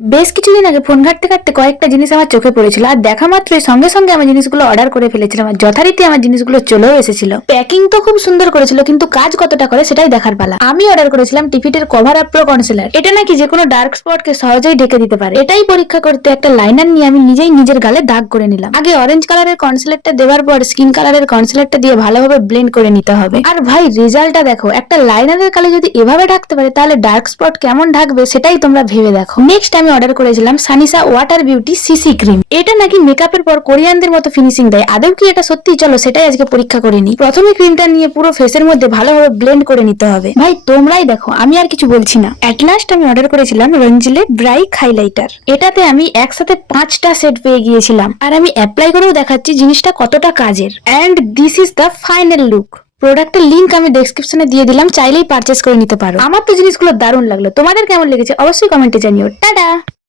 বেশ কিছুদিন আগে ফোন ঘাটতে ঘাটতে কয়েকটা জিনিস আমার চোখে পড়েছিল, আর দেখা মাত্রই সঙ্গে সঙ্গে আমি জিনিসগুলো অর্ডার করে ফেলেছিলাম, আর যথারীতি আমার জিনিসগুলো চলেও এসেছিল। প্যাকিং তো খুব সুন্দর করেছিল, কিন্তু কাজ কতটা করে সেটাই দেখার পালা। আমি অর্ডার করেছিলাম টিফিটের কভার আপ প্রো কনসিলার। এটা নাকি যে কোনো ডার্ক স্পটকে সহজেই ঢেকে দিতে পারে। এটাই পরীক্ষা করতে একটা লাইনার নিয়ে আমি নিজেই নিজের গালে দাগ করে নিলাম। আগে অরেঞ্জ কালারের কনসিলারটা দেওয়ার পর স্কিন কালারের কনসিলারটা দিয়ে ভালোভাবে ব্লেন্ড করে নিতে হবে। আর ভাই রেজাল্টটা দেখো, একটা লাইনারের কালে যদি এভাবে ঢাকতে পারে তাহলে ডার্ক স্পট কেমন ঢাকবে সেটাই তোমরা ভেবে দেখো। নেক্সট আমি অর্ডার করেছিলাম সানিসা ওয়াটার বিউটি সিসি ক্রিম। এটা নাকি মেকআপের পর কোরিয়ানদের মতো ফিনিশিং দেয়। আদৌ কি এটা সত্যি? চলো সেটাই আজকে পরীক্ষা করে নিই। প্রথমে ক্রিমটা নিয়ে পুরো ফেসের মধ্যে ভালোভাবে ব্লেন্ড করে নিতে হবে। ভাই তোমরাই দেখো, আমি আর কিছু বলছি না। এট লাস্ট আমি অর্ডার করেছিলাম রঞ্জিলে ব্রাইট হাইলাইটার। এটাতে আমি একসাথে 5টা সেট পেয়ে গিয়েছিলাম, আর আমি অ্যাপ্লাই করেও দেখাচ্ছি জিনিসটা কতটা কাজের। And this is the final look. প্রোডাক্টের লিংক আমি ডেসক্রিপশনে দিয়ে দিলাম, চাইলেই পারচেস করে নিতে পারো। আমার তো জিনিসগুলো দারুণ লাগলো, তোমাদের কেমন লেগেছে অবশ্যই কমেন্টে জানিও। টাটা।